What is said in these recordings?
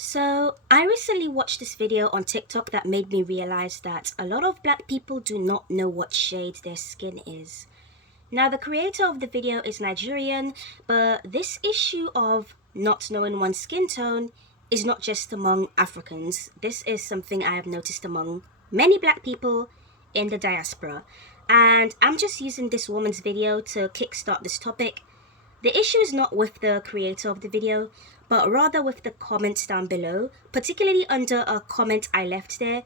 So, I recently watched this video on TikTok that made me realize that a lot of black people do not know what shade their skin is. Now, the creator of the video is Nigerian, but this issue of not knowing one's skin tone is not just among Africans. This is something I have noticed among many black people in the diaspora. And I'm just using this woman's video to kickstart this topic. The issue is not with the creator of the video, but rather with the comments down below, particularly under a comment I left there.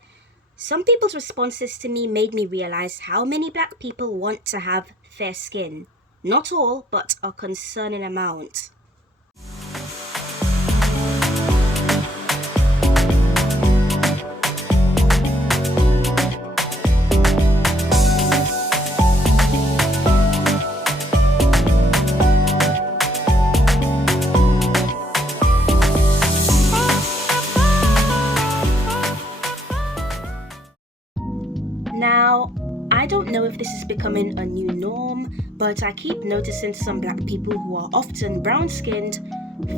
Some people's responses to me made me realize how many black people want to have fair skin. Not all, but a concerning amount. Now, I don't know if this is becoming a new norm, but I keep noticing some black people who are often brown-skinned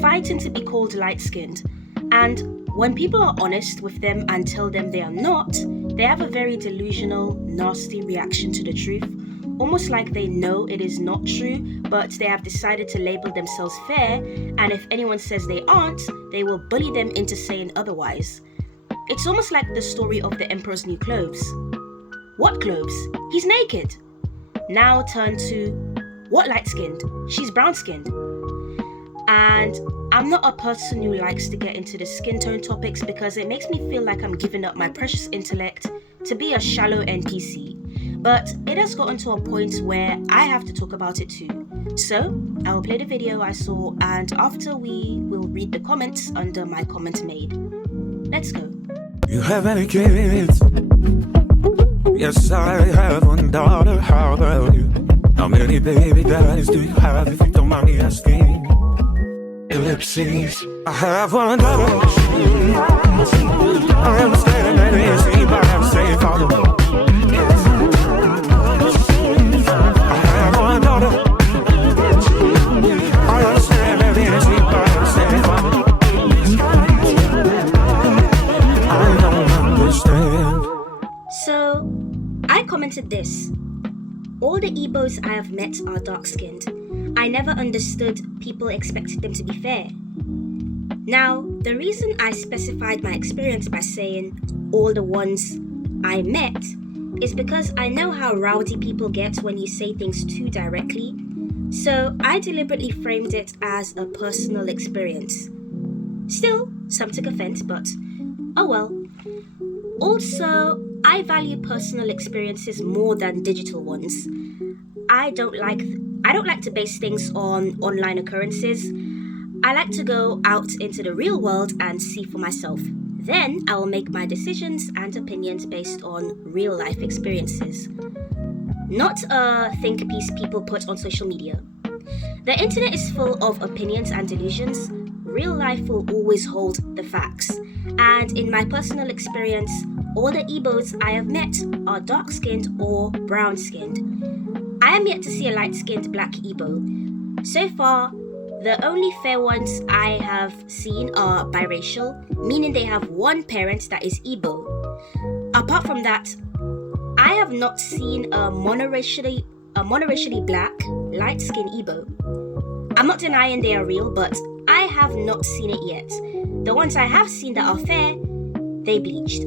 fighting to be called light-skinned. And when people are honest with them and tell them they are not, they have a very delusional, nasty reaction to the truth, almost like they know it is not true, but they have decided to label themselves fair, and if anyone says they aren't, they will bully them into saying otherwise. It's almost like the story of the Emperor's New Clothes. What clothes? He's naked. Now turn to what light-skinned? She's brown-skinned. And I'm not a person who likes to get into the skin tone topics because it makes me feel like I'm giving up my precious intellect to be a shallow NPC. But it has gotten to a point where I have to talk about it too. So I will play the video I saw, and after we will read the comments under my comment made. Let's go. You have any kids? Yes, I have one daughter. How about you? How many baby daddies do you have, if you don't mind me asking? Ellipses. I have one daughter. I understand that it's me, but I'm saying father. I have one daughter. I understand that it's me, but I'm saying father. I don't understand. So, I commented this. All the Igbos I have met are dark-skinned. I never understood people expected them to be fair. Now, the reason I specified my experience by saying all the ones I met is because I know how rowdy people get when you say things too directly. So I deliberately framed it as a personal experience. Still, some took offense, but oh well. Also, I value personal experiences more than digital ones. I don't like to base things on online occurrences. I like to go out into the real world and see for myself. Then I will make my decisions and opinions based on real life experiences. Not a think piece people put on social media. The internet is full of opinions and delusions. Real life will always hold the facts. And in my personal experience, all the Igbos I have met are dark-skinned or brown-skinned. I am yet to see a light-skinned black Igbo. So far, the only fair ones I have seen are biracial, meaning they have one parent that is Igbo. Apart from that, I have not seen a monoracially black, light-skinned Igbo. I'm not denying they are real, but I have not seen it yet. The ones I have seen that are fair, they bleached.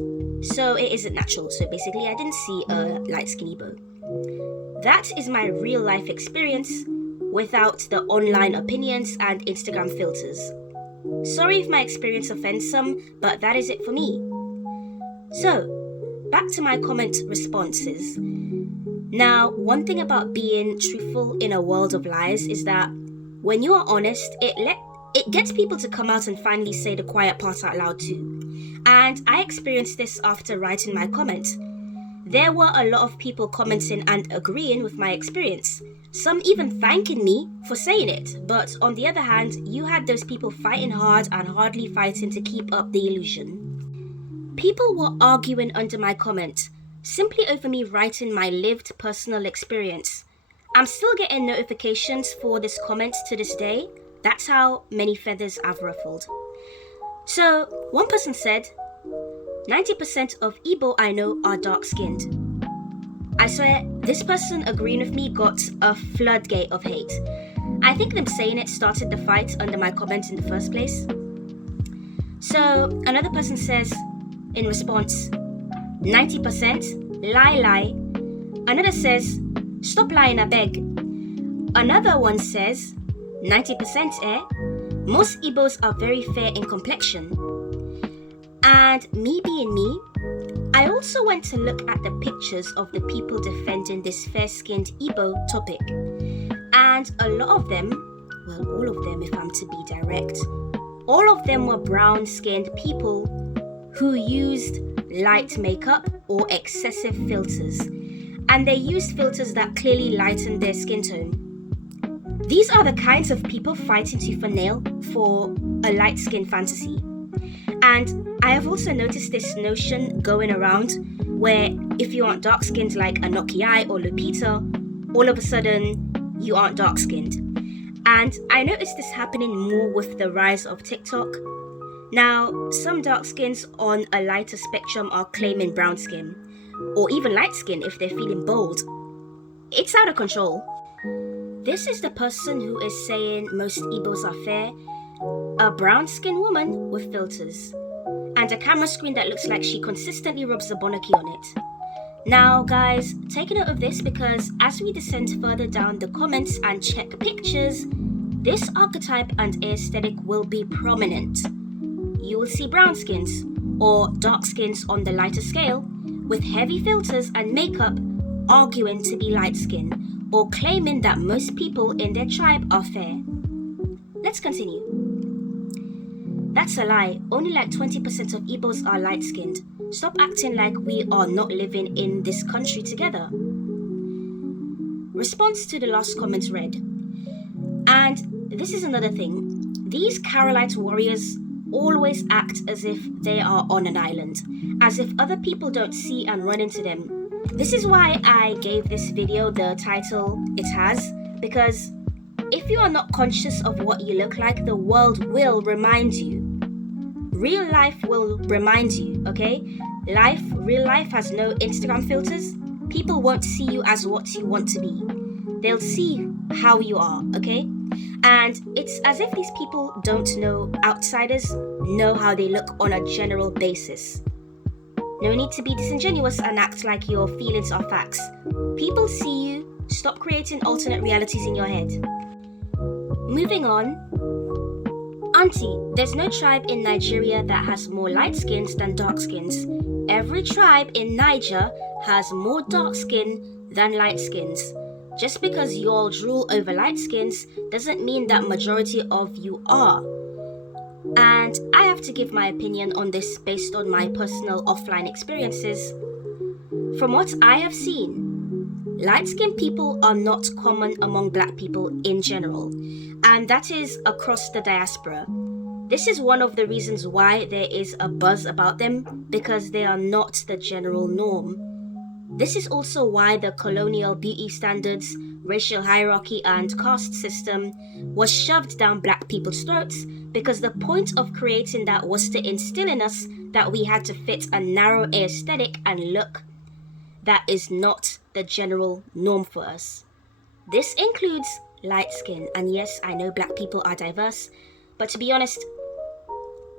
So it isn't natural. So basically, I didn't see a light-skinned Igbo. That is my real-life experience without the online opinions and Instagram filters. Sorry if my experience offends some, but that is it for me. So, back to my comment responses. Now, one thing about being truthful in a world of lies is that when you are honest, it gets people to come out and finally say the quiet part out loud too. And I experienced this after writing my comment. There were a lot of people commenting and agreeing with my experience. Some even thanking me for saying it. But on the other hand, you had those people fighting hard and hardly fighting to keep up the illusion. People were arguing under my comment, simply over me writing my lived personal experience. I'm still getting notifications for this comment to this day. That's how many feathers I've ruffled. So, one person said, 90% of Igbo I know are dark-skinned. I swear, this person agreeing with me got a floodgate of hate. I think them saying it started the fight under my comment in the first place. So, another person says, in response, 90%, lie. Another says, stop lying, I beg. Another one says, 90% most Igbos are very fair in complexion. And me being me, I also went to look at the pictures of the people defending this fair-skinned Igbo topic. And a lot of them, well, all of them if I'm to be direct, all of them were brown-skinned people who used light makeup or excessive filters. And they used filters that clearly lightened their skin tone. These are the kinds of people fighting tooth and nail for a light skin fantasy. And I have also noticed this notion going around where if you aren't dark skinned like Anoki or Lupita, all of a sudden you aren't dark skinned. And I noticed this happening more with the rise of TikTok. Now, some dark skins on a lighter spectrum are claiming brown skin, or even light skin if they're feeling bold. It's out of control. This is the person who is saying most Igbos are fair, a brown-skinned woman with filters, and a camera screen that looks like she consistently rubs the bonaki on it. Now, guys, take note of this because as we descend further down the comments and check pictures, this archetype and aesthetic will be prominent. You will see brown skins, or dark skins on the lighter scale, with heavy filters and makeup arguing to be light skin, or claiming that most people in their tribe are fair. Let's continue. That's a lie. Only like 20% of Igbos are light-skinned. Stop acting like we are not living in this country together. Response to the last comment read. And this is another thing. These Carolite warriors always act as if they are on an island, as if other people don't see and run into them. This is why I gave this video the title it has, because if you are not conscious of what you look like, the world will remind you. Real life will remind you, okay? Real life has no Instagram filters. People won't see you as what you want to be. They'll see how you are, okay? And it's as if these people don't know outsiders know how they look on a general basis. No need to be disingenuous and act like your feelings are facts. People see you. Stop creating alternate realities in your head. Moving on. Auntie, there's no tribe in Nigeria that has more light skins than dark skins. Every tribe in Niger has more dark skin than light skins. Just because you all drool over light skins doesn't mean that majority of you are. And I have to give my opinion on this based on my personal offline experiences. From what I have seen, light-skinned people are not common among black people in general, and that is across the diaspora. This is one of the reasons why there is a buzz about them, because they are not the general norm. This is also why the colonial beauty standards, racial hierarchy, and caste system was shoved down black people's throats, because the point of creating that was to instill in us that we had to fit a narrow aesthetic and look that is not the general norm for us. This includes light skin, and yes, I know black people are diverse, but to be honest,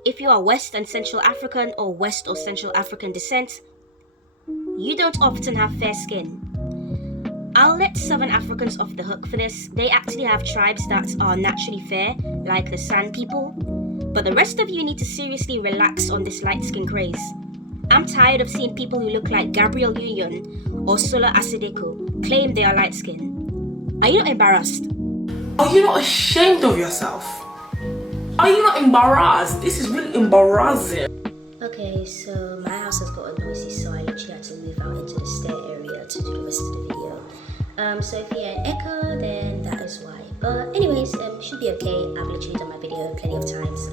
if you are West and Central African or West or Central African descent, you don't often have fair skin. I'll let Southern Africans off the hook for this. They actually have tribes that are naturally fair, like the San people. But the rest of you need to seriously relax on this light skin craze. I'm tired of seeing people who look like Gabriel Union or Sola Asideko claim they are light skin. Are you not embarrassed? Are you not ashamed of yourself? Are you not embarrassed? This is really embarrassing. Okay, so my house has got noisy, so I literally had to move out into the stair area to do the rest of the video. So if you hear an echo, then that is why. But anyways, should be okay. I've literally done my video plenty of times.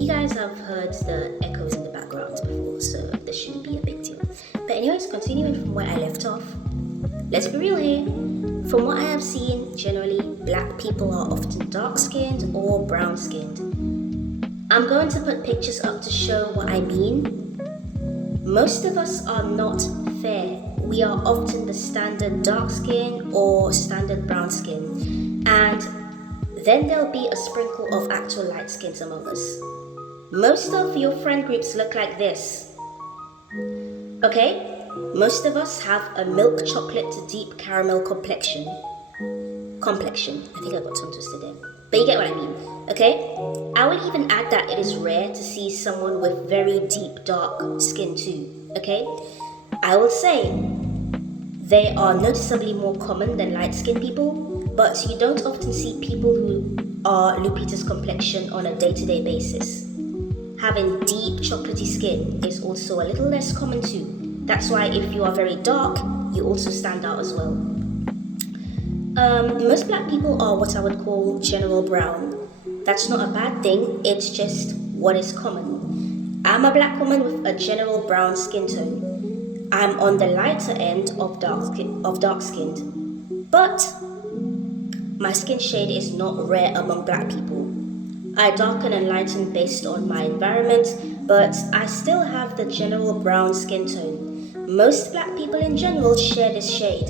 You guys have heard the echoes in the background before, so this shouldn't be a big deal. But anyways, continuing from where I left off, let's be real here. From what I have seen, generally, black people are often dark-skinned or brown-skinned. I'm going to put pictures up to show what I mean. Most of us are not fair. We are often the standard dark skin or standard brown skin. And then there'll be a sprinkle of actual light skins among us. Most of your friend groups look like this. Okay? Most of us have a milk chocolate to deep caramel complexion. I think I got tongue twisted there. But you get what I mean, okay? I will even add that it is rare to see someone with very deep dark skin too, okay? I will say they are noticeably more common than light-skinned people, but you don't often see people who are Lupita's complexion on a day-to-day basis. Having deep chocolatey skin is also a little less common too. That's why if you are very dark, you also stand out as well. Most black people are what I would call general brown. That's not a bad thing, it's just what is common. I'm a black woman with a general brown skin tone. I'm on the lighter end of dark skinned. But my skin shade is not rare among black people. I darken and lighten based on my environment, but I still have the general brown skin tone. Most black people in general share this shade.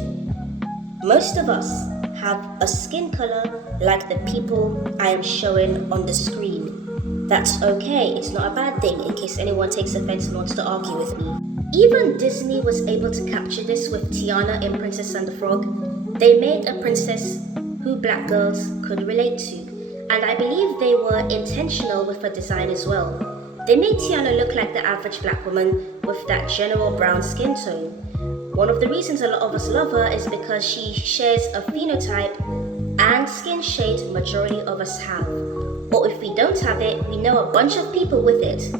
Most of us have a skin color like the people I am showing on the screen. That's okay, it's not a bad thing in case anyone takes offense and wants to argue with me. Even Disney was able to capture this with Tiana in Princess and the Frog. They made a princess who black girls could relate to, and I believe they were intentional with her design as well. They made Tiana look like the average black woman with that general brown skin tone. One of the reasons a lot of us love her is because she shares a phenotype and skin shade majority of us have. Or if we don't have it, we know a bunch of people with it.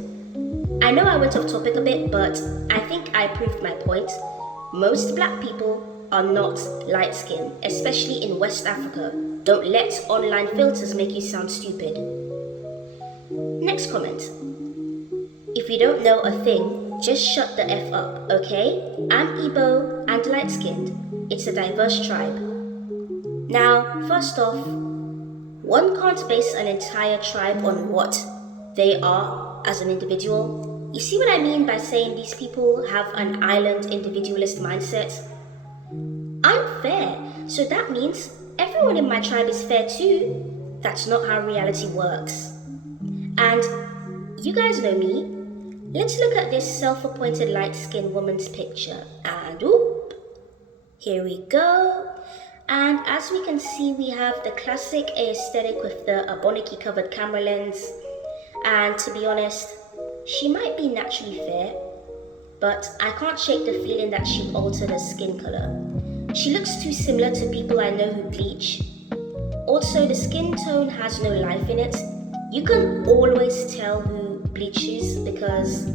I know I went off topic a bit, but I think I proved my point. Most black people are not light skinned, especially in West Africa. Don't let online filters make you sound stupid. Next comment. If you don't know a thing, just shut the F up, okay? I'm Igbo and light skinned. It's a diverse tribe. Now, first off, one can't base an entire tribe on what they are as an individual. You see what I mean by saying these people have an island individualist mindset? I'm fair, so that means everyone in my tribe is fair too. That's not how reality works. And you guys know me. Let's look at this self-appointed light-skinned woman's picture. And oop, here we go. And as we can see, we have the classic aesthetic with the Aboniki covered camera lens. And to be honest, she might be naturally fair, but I can't shake the feeling that she altered her skin color. She looks too similar to people I know who bleach. Also, the skin tone has no life in it. You can always tell who bleaches because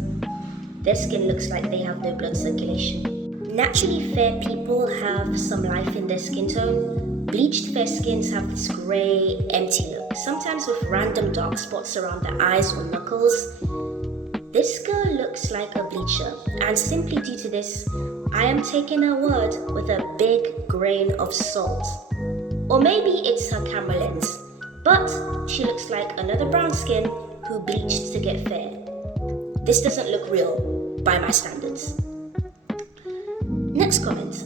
their skin looks like they have no blood circulation. Naturally fair people have some life in their skin tone. Bleached fair skins have this grey, empty look, sometimes with random dark spots around the eyes or knuckles. This girl looks like a bleacher, and simply due to this, I am taking her word with a big grain of salt. Or maybe it's her camera lens, but she looks like another brown skin who bleached to get fair. This doesn't look real by my standards. Next comment.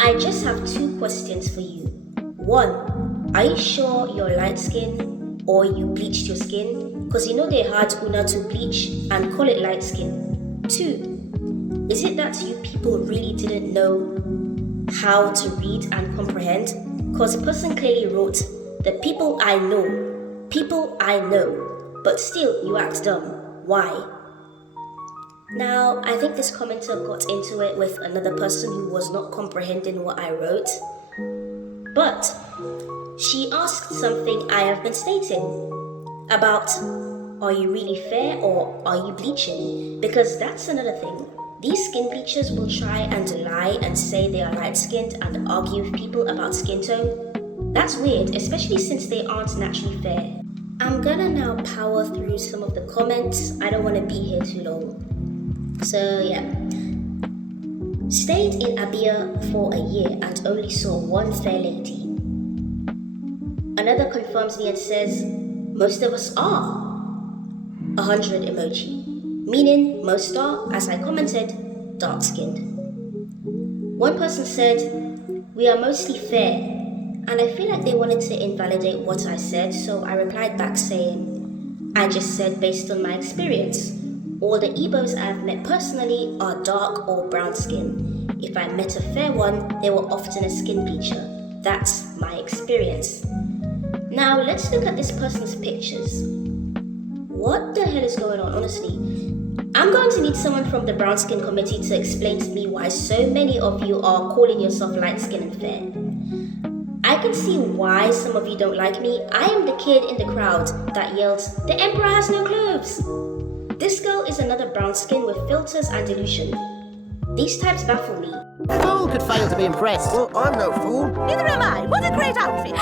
I just have 2 questions for you. 1, are you sure you're light skin or you bleached your skin? Because you know they had Una to bleach and call it light skin. 2, is it that you people really didn't know how to read and comprehend? Because the person clearly wrote, the people I know, but still you act dumb. Why? Now, I think this commenter got into it with another person who was not comprehending what I wrote. But she asked something I have been stating about, are you really fair or are you bleaching? Because that's another thing. These skin bleachers will try and lie and say they are light-skinned and argue with people about skin tone. That's weird, especially since they aren't naturally fair. I'm gonna now power through some of the comments. I don't want to be here too long. So yeah. Stayed in Abia for a year and only saw one fair lady. Another confirms me and says, most of us are. 100 emoji, meaning most are, as I commented, dark-skinned. One person said, we are mostly fair, and I feel like they wanted to invalidate what I said, so I replied back saying, I just said based on my experience. All the Igbos I've met personally are dark or brown skin. If I met a fair one, they were often a skin bleacher. That's my experience. Now let's look at this person's pictures. What the hell is going on, honestly? I'm going to need someone from the brown skin committee to explain to me why so many of you are calling yourself light skin and fair. I can see why some of you don't like me. I am the kid in the crowd that yelled, "The emperor has no clothes!" This girl is another brown skin with filters and delusion. These types baffle me. A fool could fail to be impressed. Well, I'm no fool. Neither am I. What a great outfit.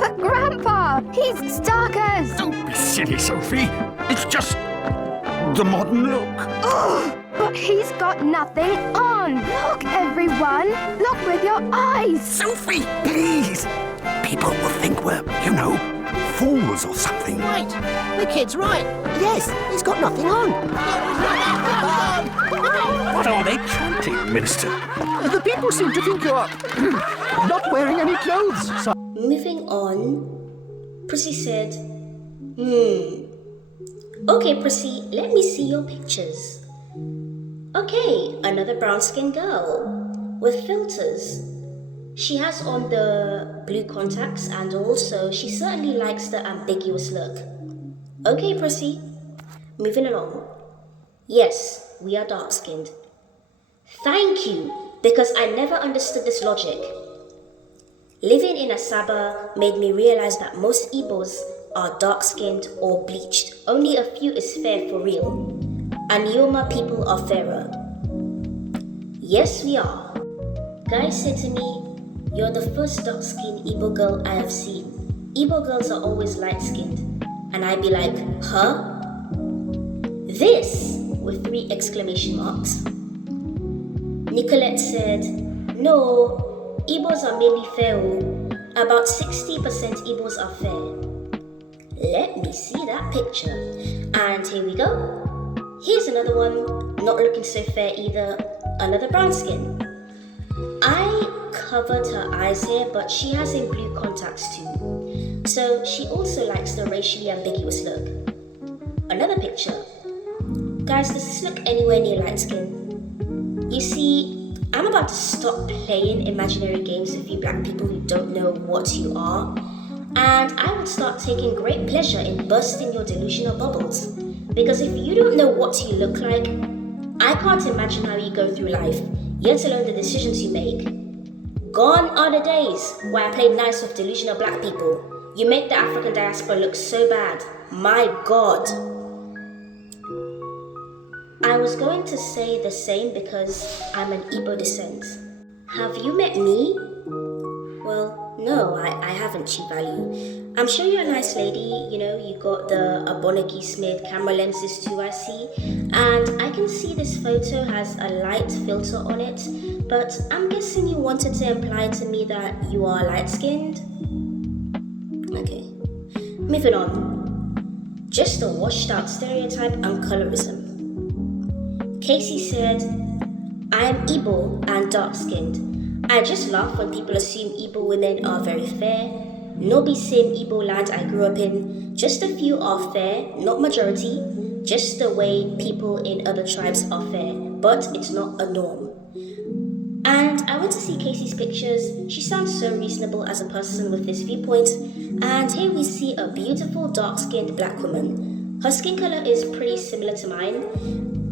But Grandpa, he's starkers. Don't be silly, Sophie. It's just the modern look. But he's got nothing on. Look, everyone. Look with your eyes. Sophie, please. People will think we're, fools or something. Right. The kid's right. Yes, he's got nothing on. What are they chanting, Minister? The people seem to think you're not wearing any clothes. So Moving on, Prissy said, Okay, Prissy, let me see your pictures. Okay, another brown-skinned girl with filters. She has on the blue contacts and also she certainly likes the ambiguous look. Okay, Prissy, moving along. Yes, we are dark-skinned. Thank you, because I never understood this logic. Living in Asaba made me realize that most Igbos are dark-skinned or bleached. Only a few is fair for real. And Yoma people are fairer. Yes, we are. Guys said to me, you're the first dark-skinned Igbo girl I have seen. Igbo girls are always light-skinned. And I'd be like, huh? This, with 3 exclamation marks. Nicolette said, no, Igbos are mainly fair. About 60% Igbos are fair. Let me see that picture. And here we go. Here's another one, not looking so fair either. Another brown skin. I covered her eyes here, but she has in blue contacts too. So she also likes the racially ambiguous look. Another picture. Guys, does this look anywhere near light skin? You see, I'm about to stop playing imaginary games with you black people who don't know what you are. And I would start taking great pleasure in bursting your delusional bubbles. Because if you don't know what you look like, I can't imagine how you go through life, yet alone the decisions you make. Gone are the days where I played nice with delusional black people. You make the African diaspora look so bad. My God. I was going to say the same because I'm an Igbo descent. Have you met me? Well, no, I haven't, Chivalue. I'm sure you're a nice lady, you got the Abonagi smeared camera lenses too, I see. And I can see this photo has a light filter on it, but I'm guessing you wanted to imply to me that you are light-skinned? Okay, moving on. Just a washed-out stereotype and colorism. Casey said, I am Igbo and dark-skinned. I just laugh when people assume Igbo women are very fair. No be same Igbo land I grew up in. Just a few are fair, not majority. Just the way people in other tribes are fair, but it's not a norm. And I went to see Casey's pictures. She sounds so reasonable as a person with this viewpoint. And here we see a beautiful dark-skinned black woman. Her skin color is pretty similar to mine.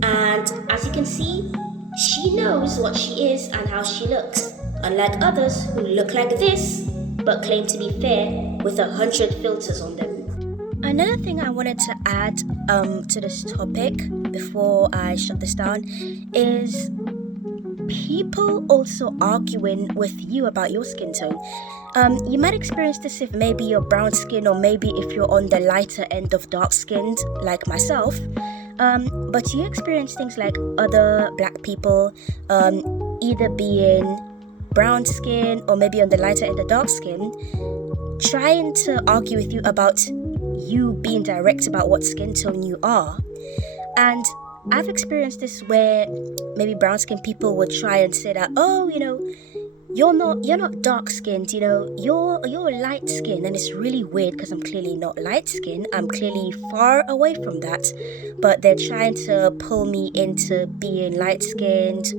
And as you can see, she knows what she is and how she looks. Unlike others who look like this, but claim to be fair with 100 filters on them. Another thing I wanted to add to this topic before I shut this down is people also arguing with you about your skin tone. You might experience this if maybe you're brown skin or maybe if you're on the lighter end of dark skinned like myself. But you experience things like other black people either being brown skin or maybe on the lighter end of dark skin, trying to argue with you about you being direct about what skin tone you are. And I've experienced this where maybe brown skin people would try and say that, oh, you're not dark skinned, you're light skinned. And it's really weird because I'm clearly not light skinned. I'm clearly far away from that. But they're trying to pull me into being light skinned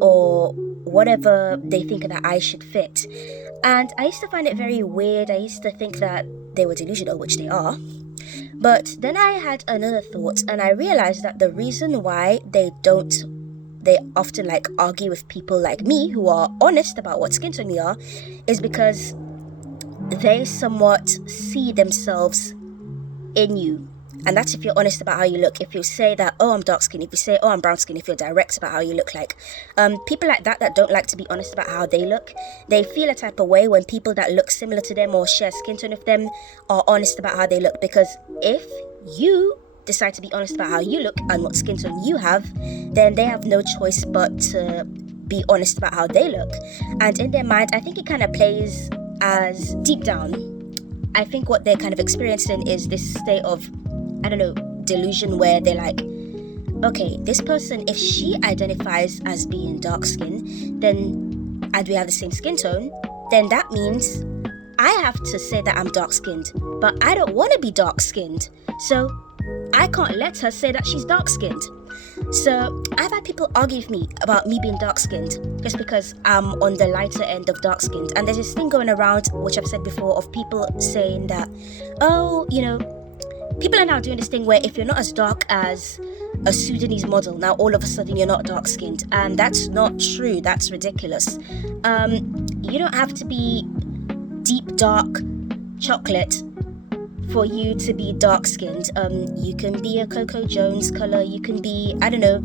or whatever they think that I should fit. And I used to find it very weird. I used to think that they were delusional, which they are. But then I had another thought, and I realized that the reason why they often argue with people like me who are honest about what skin tone they are is because they somewhat see themselves in you. And that's if you're honest about how you look. If you say that, oh, I'm dark skinned, if you say, oh, I'm brown skinned, if you're direct about how you look like. People like that don't like to be honest about how they look, they feel a type of way when people that look similar to them or share skin tone with them are honest about how they look. Because if you decide to be honest about how you look and what skin tone you have, then they have no choice but to be honest about how they look. And in their mind, I think it kind of plays as deep down, I think what they're kind of experiencing is this state of, I don't know, delusion where they're like, okay, this person, if she identifies as being dark skinned, then, and we have the same skin tone, then that means I have to say that I'm dark skinned, but I don't want to be dark skinned. So I can't let her say that she's dark skinned. So I've had people argue with me about me being dark skinned just because I'm on the lighter end of dark skinned. And there's this thing going around, which I've said before, of people saying that, oh, people are now doing this thing where if you're not as dark as a Sudanese model, now all of a sudden you're not dark skinned. And that's not true. That's ridiculous. You don't have to be deep dark chocolate for you to be dark skinned. You can be a Coco Jones color. You can be, I don't know,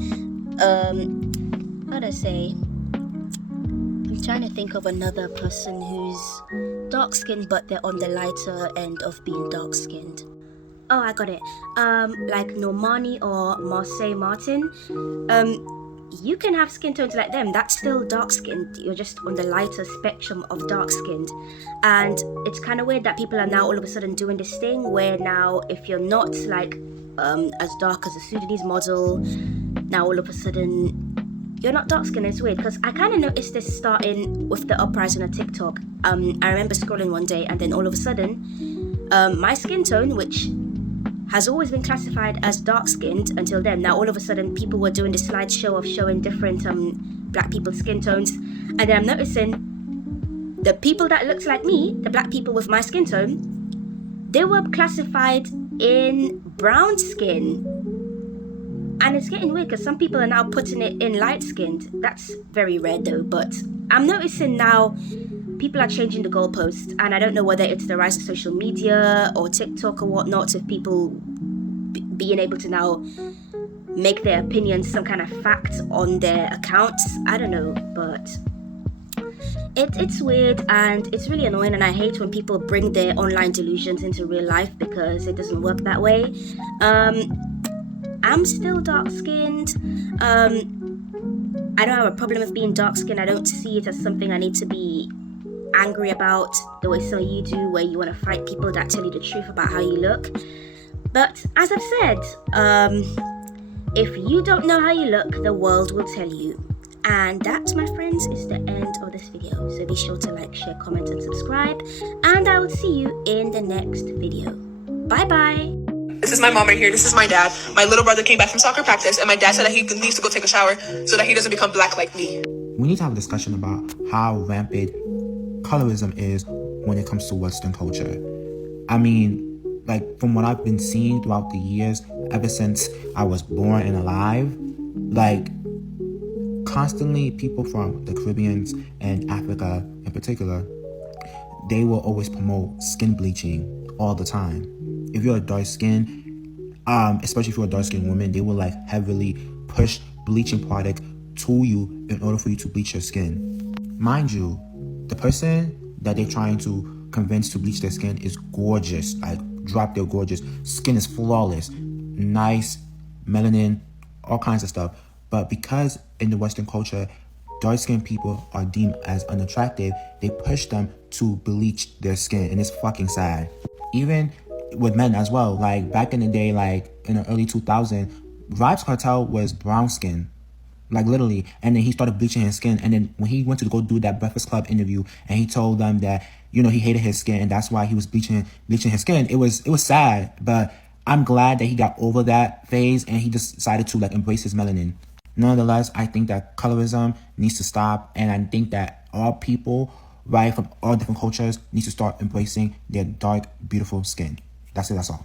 how do I say? I'm trying to think of another person who's dark skinned, but they're on the lighter end of being dark skinned. Oh, I got it. Like Normani or Marseille Martin. You can have skin tones like them. That's still dark skinned. You're just on the lighter spectrum of dark skinned. And it's kind of weird that people are now all of a sudden doing this thing where now if you're not as dark as a Sudanese model, now all of a sudden you're not dark skinned. It's weird because I kind of noticed this starting with the uprising of TikTok. I remember scrolling one day and then all of a sudden my skin tone, which has always been classified as dark-skinned until then. Now, all of a sudden, people were doing this slideshow of showing different black people's skin tones. And then I'm noticing the people that looked like me, the black people with my skin tone, they were classified in brown skin. And it's getting weird because some people are now putting it in light-skinned. That's very rare though, but I'm noticing now people are changing the goalposts, and I don't know whether it's the rise of social media or TikTok or whatnot, of people being able to now make their opinions some kind of fact on their accounts. I don't know, but it's weird and it's really annoying, and I hate when people bring their online delusions into real life because it doesn't work that way. I'm still dark-skinned. I don't have a problem with being dark-skinned. I don't see it as something I need to be angry about the way some of you do, where you want to fight people that tell you the truth about how you look. But as I've said, if you don't know how you look, the world will tell you. And that, my friends, is the end of this video. So be sure to like, share, comment and subscribe, and I will see you in the next video. Bye bye. This is my mom right here. This is my dad. My little brother came back from soccer practice, and my dad said that he needs to go take a shower so that he doesn't become black like me. We need to have a discussion about how rampant colorism is when it comes to Western culture. I mean, like, from what I've been seeing throughout the years, ever since I was born and alive, like, constantly people from the Caribbeans and Africa in particular, they will always promote skin bleaching all the time. If you're a dark skin, especially if you're a dark skinned woman, they will like heavily push bleaching product to you in order for you to bleach your skin. Mind you, the person that they're trying to convince to bleach their skin is gorgeous, like drop dead gorgeous. Skin is flawless, nice, melanin, all kinds of stuff. But because in the Western culture, dark-skinned people are deemed as unattractive, they push them to bleach their skin, and it's fucking sad. Even with men as well, like back in the day, like in the early 2000s, Vybz Kartel was brown skin, like literally, and then he started bleaching his skin, and then when he went to go do that Breakfast Club interview, and he told them that, you know, he hated his skin, and that's why he was bleaching his skin. It was sad, but I'm glad that he got over that phase, and he just decided to like embrace his melanin. Nonetheless, I think that colorism needs to stop, and I think that all people, right, from all different cultures, need to start embracing their dark, beautiful skin. That's it. That's all.